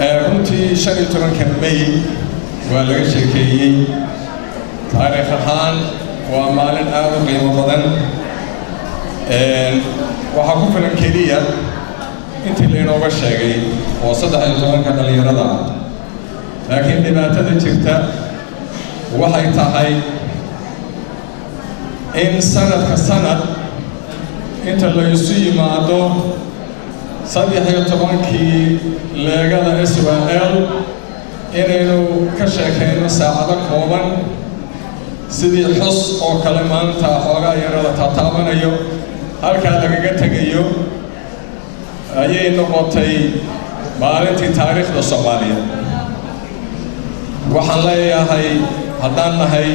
runtii 15 May waa laga sheekeeyay taariikh ahaan waa maalin aad u qiimo badan waxaa ku filan keliya intii laynooga sheegay oo 13 dhalinyarada ah laakiin dhibaatada jirta waxay tahay in sanadka sanad inta la isu yimaado 13kii leegada SYL inaynu ka sheekayno saacado kooban sidii xus oo kale maanta xoogaa yarada taataabanayo halkaa lagaga tegayo ayay noqotay maalintii taariikhda Soomaaliya waxaan leeyahay haddaan nahay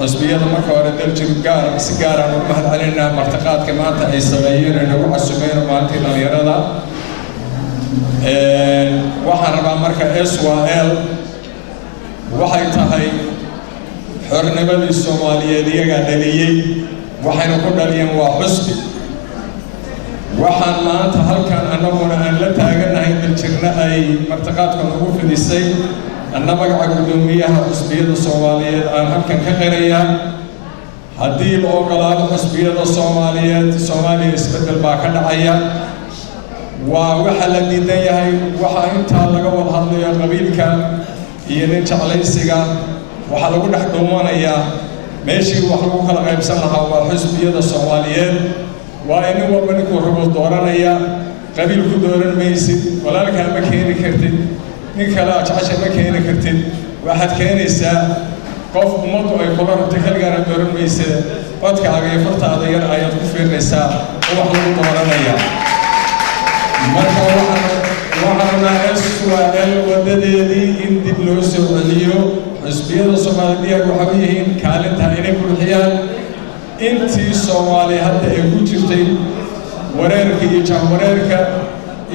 xusbiyada marka hore daljir gaar si gaar ah ugu mahadcelinaa martiqaadka maanta ay sameeyeen inagu casuumeen maalintii dhalinyarada waxaan rabaa marka SYL waxay tahay xornimadii Soomaaliyeed iyaga dhaliyay waxayna ku dhaliyeen waa xusbi waxaan maanta halkan annaguna aan la taaganahay daljirna ay martiqaadka ugu fidisay anna magaca gudoomiyaha xusbiyada Soomaaliyeed aan halkan ka qirayaa haddii la ogolaado xusbiyada Soomaaliyeed Soomaaliya isbedel baa ka dhacaya waa waxa la diidan yahay waxa inta laga wada hadlayo qabiilka iyo nin jeclaysiga waxa lagu dhex dhuumanayaa meeshii wax lagu kala qaybsan lahaa waa xusbiyada Soomaaliyeed waa in walba ninkuu rabo dooranaya qabiil ku dooran maysid walaalka ma keeni kartid nin kale jecesha ma keeni kartid waxaad keenaysaa qof ummaddu ay kula rabtay kaligaana dooran maysid codkaaga iyo fartaada yar ayaad ku fiirinaysaa oo wax lagu dooranaya marka waxaana SYL wadadeedii in dib loo soo celiyo xusbiyada Soomaaliyeed waxay yihiin kaalinta inay buuxiyaan intii Soomaali hadda ay ku jirtay wareerka iyo jahwareerka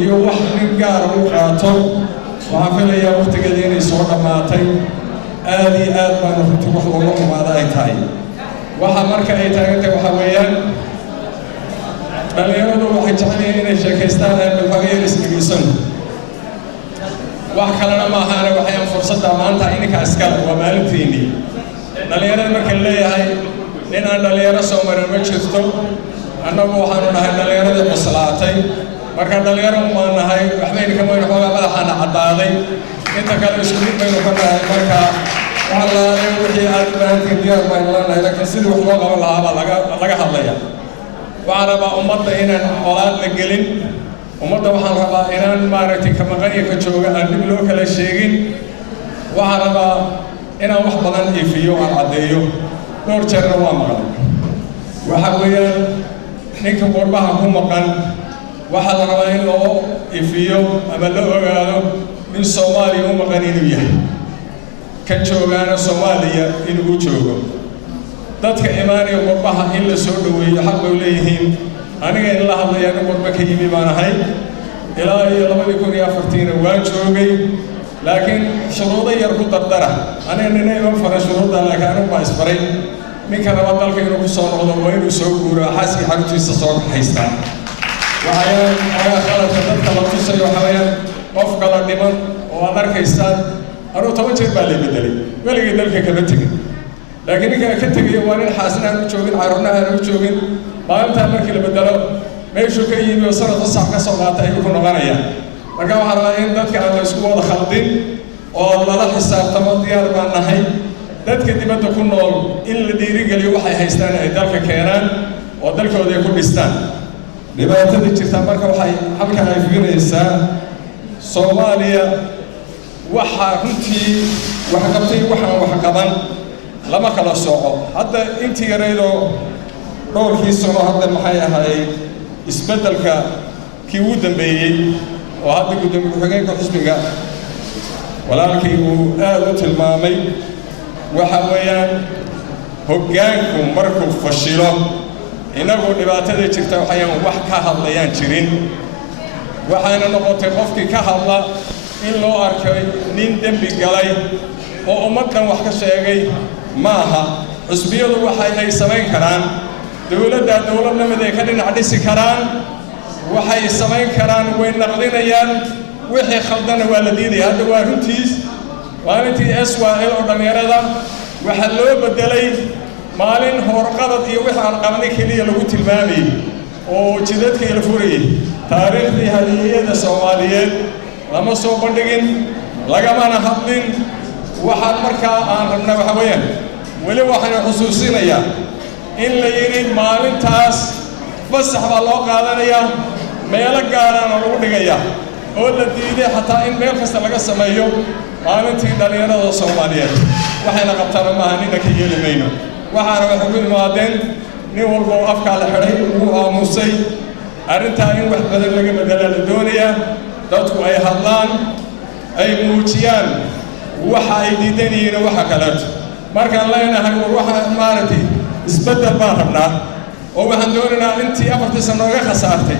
iyo wax nin gaar u qaato waxaan filayaa waqtigeeda inay soo dhammaatay aad iyo aad baan runtii wax looga xumaada ay tahay waxa marka ay taagantay waxa weeyaan dhalinyaradu waxay jecel yihiin inay sheekaystaan aan bilfagayar isdhegeysan wax kalena ma ahaana waxayaan fursadda maanta ininka iskale waa maalintiinii dhalinyarada marka leeyahay nin aan dhalinyaro soo marin ma jirto annagu waxaanu nahay dhalinyaradii cuslaatay marka dhalinyaro maan nahay waxbayna ka weyn xoogaa madaxaana caddaaday inta kale isku mid baynu ka nahay marka wallaahi wixii aad u baahantiin diyaar baynu leenahay laakiin sidii wax loo qaban lahaa baa laga hadlaya waxaan rabaa ummadda inaan colaad la gelin ummadda waxaan rabaa inaan maaragtay ka maqan iyo ka jooga aan dib loo kala sheegin waxaan rabaa inaan wax badan ifiyo aan caddeeyo dhowr jeerna waa maqan waxa weeyaan ninka qurbaha ku maqan waxaa la rabaa in loo ifiyo ama la ogaado in Soomaaliya u maqan inuu yahay ka joogaana Soomaaliya inuu joogo dadka imaanaya qurbaha in la soo dhaweeyo xaq bay leeyihiin aniga in la hadlayaan qurba ka yimi baan ahay ilaa iyo 2014 waan joogay laakiin shuruudo yar ku dardara aniga ninay oo fara shuruuda laakiin anigu ma isbaray ninka raba dalka inuu ku soo noqdo waa inuu soo guuro xaaski xaruntiisa soo haystaa waxayaan qaladka dadka la tusayo waxayaan qof kala dhiman oo aad arkaysaan anuu 10 jeer baa la bedelay weligii dalka kama tegin laakiin ninka ka tagay waa nin xaasin aan u joogin carruurna aan u joogin maalintaa markii la bedelo meeshuu ka yimi oo sanadka sax ka soo qaatay ayuu ku noqonaya marka waxaan rabaa in dadka aan la isku wada khaldin oo lala xisaabtamo diyaar baan nahay dadka dibadda ku nool in la dhiirigeliyo waxay haystaan ay dalka keenaan oo dalkooda ay ku dhistaan dhibaatada jirta marka waxay halkan ay fiiraysaa Soomaaliya waxa runtii wax qabtay waxaan wax qaban lama kala sooco hadda intii yareedo dhowrkii sano hadda maxay ahayd isbedelka kii ugu dambeeyay oo hadda gudoomiye ku-xigeenka xisbiga walaalkii uu aad u tilmaamay waxa weeyaan hoggaanku markuu fashilo inagu dhibaatada jirta waxayaan wax ka hadlayaan jirin waxaana noqotay qofkii ka hadla in loo arkay nin dembi galay oo ummaddan wax ka sheegay maaha xusbiyadu waxa ay samayn karaan dawladnimada ay ka dhinac dhisi karaan waxay samayn karaan way naqdinayaan wixii khaldana waa la diidaya hadda waa runtiis maalintii SYL oo dhalinyarada waxa loo bedelay maalin horqabad iyo wixii aan qabanay kaliya lagu tilmaamayay oo jidadka la furayay taariikhdii haliyada Soomaaliyeed lama soo bandhigin lagamana hadlin waxaan markaa aan rabnaa waxa weeyaan weli waxaan xusuusinayaa in la yiri maalintaas fasax baa loo qaadanayaa meelo gaar ah lagu dhigayaa oo la diiday xataa in meel kasta laga sameeyo maalintii dhalinyarada Soomaaliyeed waxayna qabtaan maahan inna ka yeelimayno waxaana waxa ku imaadeen nin walba oo afka la xiray uu aamusay arrinta in wax badan laga bedelo la doonaya dadku ay hadlaan ay muujiyaan waxa ay diidanayeen waxa kale markaan leenahay waxa maartay isbedel baan rabnaa oo waxaan doonaynaa intii 4 sano naga khasaartay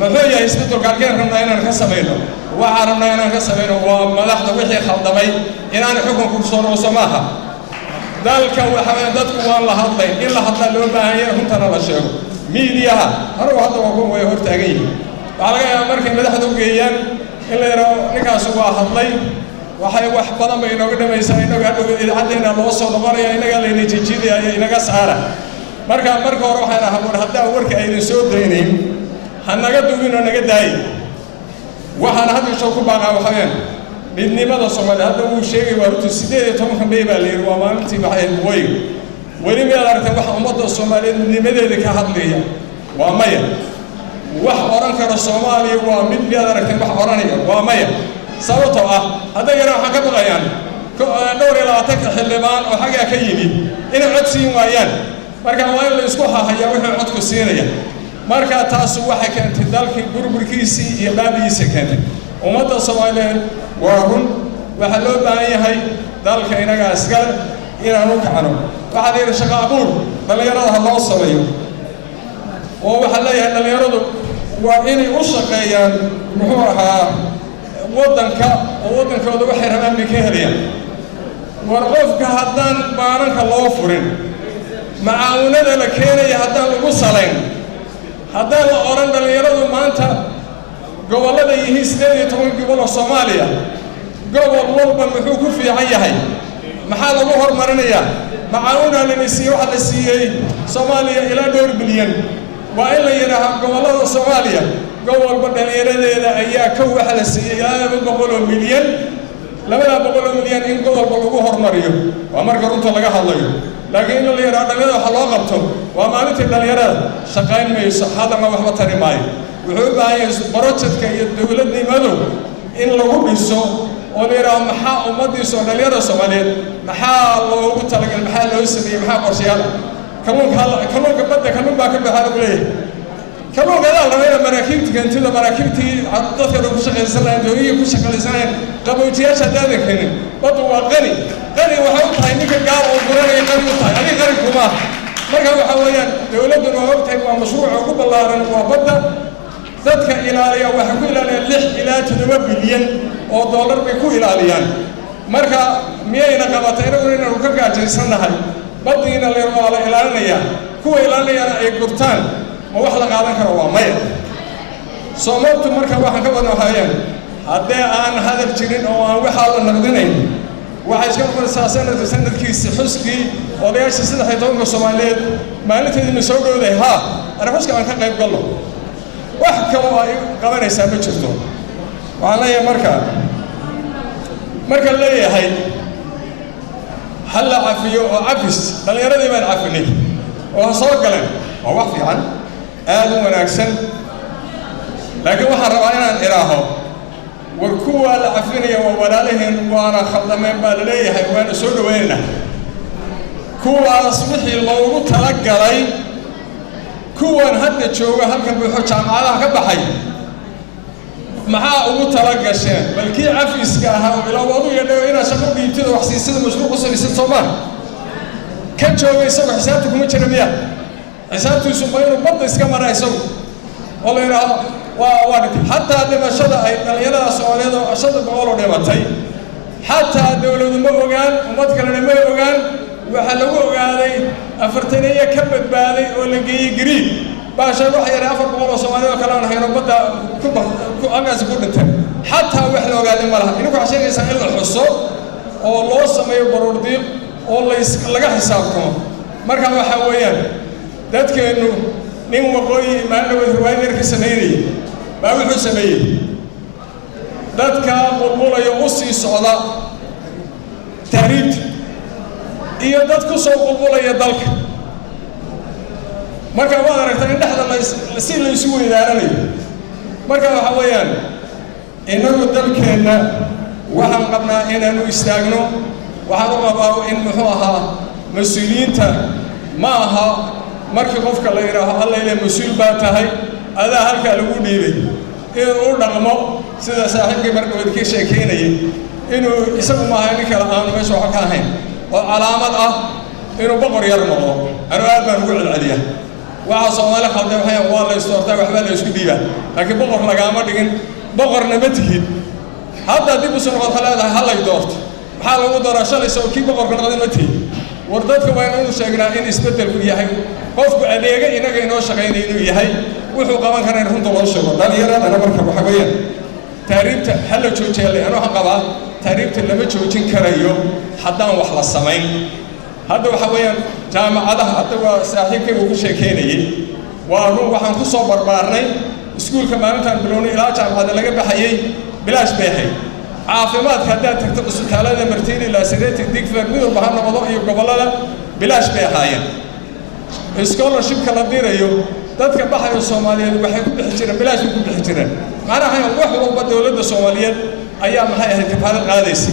maxay yahay isbedel gaarkeen rabnaa inaan ka sameeyno waxaan rabnaa inaan ka sameeyno waa madaxda wixii khaldamay inaan xukunka ku soo noqoso maaha dalka waxa dadku waan la hadlay in la hadla loo baahan yahay runtana la sheego miidiyaha haro hadda waa ku way hortaagan yihiin waxa laga yaabaa markay madaxdu geeyaan in la yiraahdo ninkaas waa hadlay waxay wax badan bay inooga dhamaysaa inaga idaacaddeena loo soo noqonaya inaga la natiijadaya inaga saara marka hore waxaan ahaa hadda warka ay soo dayneen hanaga duwin oo naga daay waxaan hadda soo ku baaqaa waxaan midnimada Soomaaliya hadda uu sheegay waa runtii 18 May baa leeyahay waa maalintii waxay way weli ma aragtay wax ummadda Soomaaliyeed midnimadeeda ka hadlaya waa maya wax oran karo Soomaaliya waa mid ma aragtay wax oranaya waa maya sababtoo ah hadda yara waxa ka baqayaan dhowr iyo 20 xildhibaan oo xaga ka yimid in cod siin waayaan marka waa in la isku haahaya wixii cod ku siinaya marka taas waxay keentay dalkii burburkiisii iyo baabiyiisa keentay ummadda Soomaaliyeed waa run waxa loo baahan yahay dalka inaga askar inaan u kacno waxa leeyahay shaqo abuur dhalinyarada loo sameeyo oo waxa leeyahay dhalinyaradu waa inay u shaqeeyaan muxuu ahaa wadankooda waxay rabaan inay ka helayaan war qofka haddaan baaranka loo furin macaawinada la keenaya haddaan lagu salayn haddaan la oran dhalinyaradu maanta gobollada yihiin 18 gobol oo Soomaaliya gobol walba muxuu ku fiican yahay maxaa lagu hormarinayaa macaawina la siiyay waxa la siiyay Soomaaliya ilaa 2 bilyan waa in la yiraahdo gobollada Soomaaliya gobolba dhalinyaradeeda ayaa ka waxa la siiyay ilaa 200 milyan 200 milyan in gobolba lagu hormariyo waa marka runta laga hadlayo laakiin la yiraahdo dhalinyarada waxa loo qabto waa maalintii dhalinyarada shaqayn mayso hadana waxba tari maayo wuxuu u baahan yahay projectka iyo dawladnimadu in lagu dhiso oo la yiraahdo maxaa ummadiisa dhalinyarada Soomaaliyeed maxaa loogu talagalay maxaa loo sameeyay maxaa qorshayaal kalluunka badda kalluun baa ka baxay u leeyahay kalluunka la rabay maraakiibta gantida maraakiibtii dadka ku shaqaysanayaan dooyiga ku shaqaysanayaan qabowjiyaasha daadakeen baddu waa qani waxa uu tahay ninka gaar oo guranaya qani u tahay adiga qani kuma marka waxa weeyaan dawladdu waa ogtahay waa mashruuc ugu ballaaran waa badda dadka ilaaliya waxa ku ilaaliyaan 6 ilaa 7 bilyan oo dollar bay ku ilaaliyaan marka miyayna qabatay inuu ka gaajaysanahay baddiina la ilaalinaya kuwa ilaalinayana ay gurtaan ma wax la qaadan karo waa maya Soomaalidu marka waxaan ka wadnaayeen haddii aan hadal jirin oo aan waxa la naqdinayn waxa iska qorsaa sanadkiisa xuskii odayaasha 13 Soomaaliyeed maalinteedii soo dhowday xuska aan ka qayb galno wax kale oo ay qabanaysaa ma jirto waxaan leeyahay marka leeyahay hal cafiyo oo cafis dhalinyarada baan cafinay oo soo galeen oo wax fiican aad u wanaagsan laakiin waxaan rabaa inaan iraaho war kuwa la cafinaya waa walaalaheen waana khaldameen baa la leeyahay waana soo dhaweynaa kuwaas wixii loogu talagalay kuwan hadda jooga halkan buuxo jaamacadaha ka baxay maxaa ugu talagasheen balkii cafiska ahaa oo ilaa wadu yadho inaa shaqo dhiibtida wax siisada mashruuc u samaysan Soomaal ka joogay isagu xisaabta kuma jira miya xisaabtiisu ma inuu badda iska marayso oo la yiraahdo waa hataa dhimashada ay dhalinyarada Soomaaliyeed oo 500 dhimatay hataa dawladdu ma ogaan ummad kalena ma ogaan waxa lagu ogaaday 40 ka badbaaday oo la geeyay Greek baasha wax yar 400 oo Soomaaliyeed kala aan hayno badda ku agaas ku dhintay حتى وحنا وقاعدين مرها إنكم عشان يسأل الحصو أو الله سميه برودي أو الله لقى حسابكم مركب وحويان ذاتك إنه نيم وقوي ما إنه بثواني يركز سميري ما وحنا سميه ذاتك قلبولا يوصي الصعداء تهريب إيه ذاتك صوب قلبولا يدلك مركب واحد ركتين نحن لسين ليسوي دارني مركب وحويان إنه ذلكنا وحن قبنا إنه يستاجنوا وحن قبوا إن محوها مسؤولين معها مركب قفك الله يراها الله إلى مسؤول باتهاي هذا هلك الوجودي إنه أول نعمة سيدا ساحب مركب ذكي شيكيني إنه يسمى ما هنيك الآن مش وحكاهين وعلامة إنه بقر يرمى أنا أبى أقول العليا وعصام الله خدم حياة والله يستورته وحبله يسكبيه لكن بقر لقامة لكن بقر نبته هذا دي بس نقول ثلاثة هلا يدورت حاله ودر عشان يسوي كي بقر كنا نبته وردت كمان إنه شجنا إن يستبدل وياهي قف عليه إنه إنه شغالين إنه ياهي وحو كمان كان يرهم طول الشغل ده يرى أنا بركب حبيان تعريبت هلا شو تشيلي أنا هنقبل تعريبت لما شو تنكريو حتى وحلا السمين هذا حبيان جامعة هذا حتى وساحيك وكشة كيني وهو وحن خصو بربارني سكول كمان كان بلوني لا جامعة هذا لقى بحيي بلاش بيحي عافمات هذا تكتب السكالة مرتين إلى سيرة الديك فرمي وبحنا موضوع يقبل لا بلاش بيحيي سكول شيب كلا دير يو تذكر بحر الصوماليين وحيكون بحجرين بلاش يكون بحجرين معنا هاي واحد وبد دولة الصوماليين أيام هاي احتفال القادسي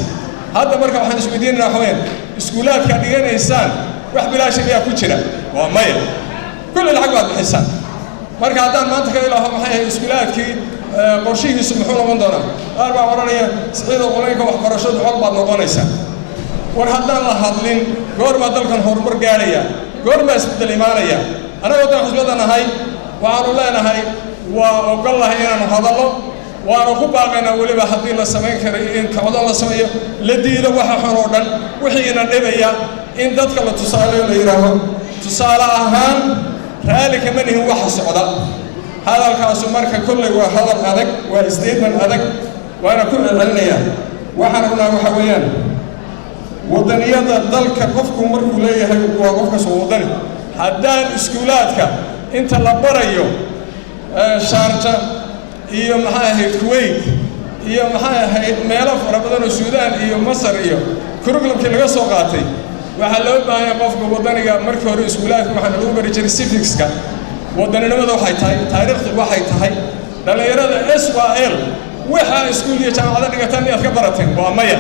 هذا مركب حنا سويدين راحوين سكولات كان يجينا إنسان واحد بلاش يبيع كوتشنا ومايا كل العقبات بحسان مركب هذا ما أنت كده لهم هاي سكولات كي قرشيه يسمحون من دونا 4 ورانية سعيد وقولينك وحبرشود عقبات نقونيسا ورهدان الله هذلين قور ما دلكن هرمر قارية قور ما اسمد الإيمانية أنا قلت حسبتنا هاي وعارو لنا هاي وقال الله إنا نهضله وأنا كباقنا ولي بحدي الله سمين كريم كعود الله سمين لدي له وحرودا وحينا نبيا إن ذاتك الله تصالي ليراه تصالى أهان ذلك من هو حسعدا هذا الكاس مركا كله وهذا الأذك واستيد من أذك وأنا كل العلنية وحرنا وحويان وطنية ذلك قفكم مركو ليه وقفك صوتني حدان اسكولاتك انت لبريو شارجة iyo maxay ahayd Kuwait iyo maxay ahayd meelo fara badan oo Suudaan iyo Masar iyo curriculumkii laga soo qaatay waxa loo baahan qofka wadaniga markii hore iskuulaadka waxa lagu bari jiray civics-ka wadanimada waxay tahay taariikhdu waxay tahay dhalinyarada SYL waxa iskuul iyo jaamacad dhigataan inaad ka barateen waa maya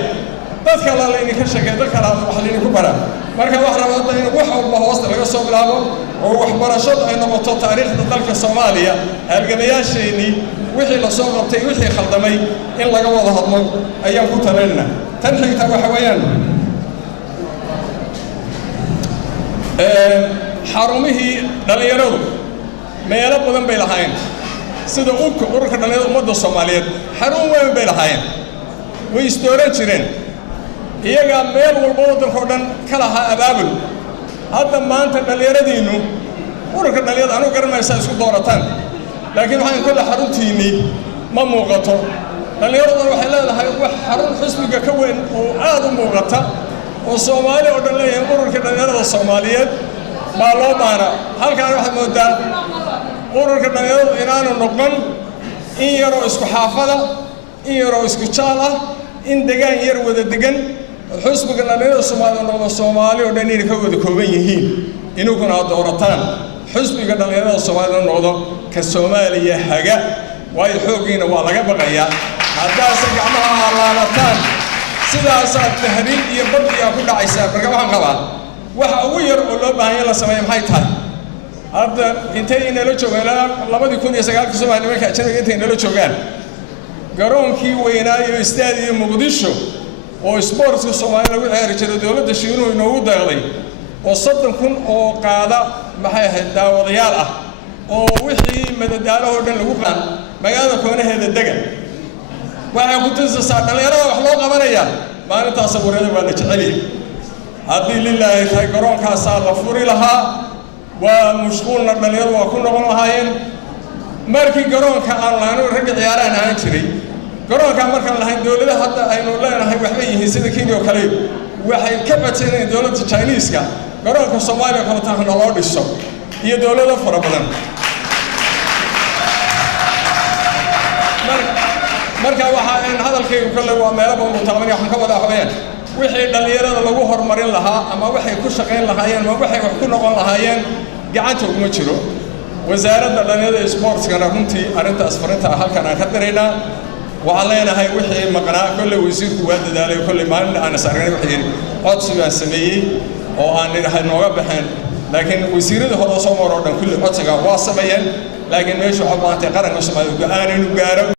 dadka la leeyahay ka shaqeeya dadka la wax leeyahay ku bara marka wax rabaa in wax walba hoosta laga soo bilaabo oo waxbarashadu ay noqoto taariikhda dalka Soomaaliya halgamayaasheeni wixii la soo qabtay wixii khaldamay in laga wada hadlo ayaan ku taleenna tan xigta waxa weeyaan xarumihii dhalinyaradu meelo badan bay lahaayeen sida ururka dhalinyarada ummadda Soomaaliyeed xarun weyn bay lahaayeen way istooran jireen iyaga meel walba waddanka dhan ka lahaa abaabul hadda maanta dhalinyaradiinu ururka dhalinyarada anu garanaysa isku doorataan laakiin waxaan kula xaruntiini ma muuqato dhalinyaradu waxay leedahay wax xarun xisbiga ka weyn oo aad u muuqata oo Soomaali oo dhan leeyahay ururka dhalinyarada Soomaaliyeed ma loo baana halkaan waxa moodaa ururka dhalinyaradu inaanu noqon in yaro isku xaafada in yaro isku jaal ah in degaan yar wada degan xisbiga dhalinyarada Soomaaliyeed noqdo Soomaali oo dhan inay ka wada kooban yihiin inuu kuna doorataan xisbiga dhalinyarada Soomaaliyeed noqdo ka Soomaaliya haga way xoogiina waa laga baqayaa haddaas gacmaha laalataan sidaas tahriib iyo badbiya ku dhacaysa marka waxaan qabaa waxa ugu yar oo loo baahan yahay la sameeyo maxay tahay hadda intay inala joogaan 2009 Soomaaliya markay ajnabiga intay inala joogaan garoonkii weynaayo istaadiyo Muqdisho oo sportska Soomaaliya lagu ciyaari jiray dawladda Shiinuhu inoogu deeqday oo 70,000 oo qaada maxay ahayd daawadayaal ah oo wixii madadaalo dhan lagu qaan magaalada koonaheeda degan waxa ku tirsan dhalinyarada wax loo qabanaya maalintaas wareeda waa la jecel yahay haddii lilaahi tahay garoonkaas la furi lahaa waa mashquulna dhalinyaradu waa ku noqon lahaayeen markii garoonka aan lahayn rag ciyaaraan aan jiray قرار كان مركز لهين دولة حتى إنه لا نهاي وحبي يصير كيني وكليب وحي كبتين دولة التشاينيز كا قرار كالصوماليا كانوا تاخذ الأرض الصوب هي دولة فربنا marka waxa in hadalkaygu kale waa meelo mutaqamin waxaan ka wada xubeen wixii dhalinyarada lagu horumarin lahaa ama waxay ku shaqeyn lahaayeen ama waxay wax ku noqon lahaayeen gacanta kuma jiro wasaaradda dhalinyarada sportskana runtii arintaas farinta halkan aan ka direynaa waxaan leenahay wixii maqnaa kulli wasiirku waa dadaalay kulli maalin aan saarnay wixii codsi baan sameeyay oo aan idhahay nooga baxeen laakiin wasiirada hore soo maroodhan kulli codsiga waa sameeyeen laakiin meesha waxa maanta qaranka Soomaaliya go'aan inuu gaaro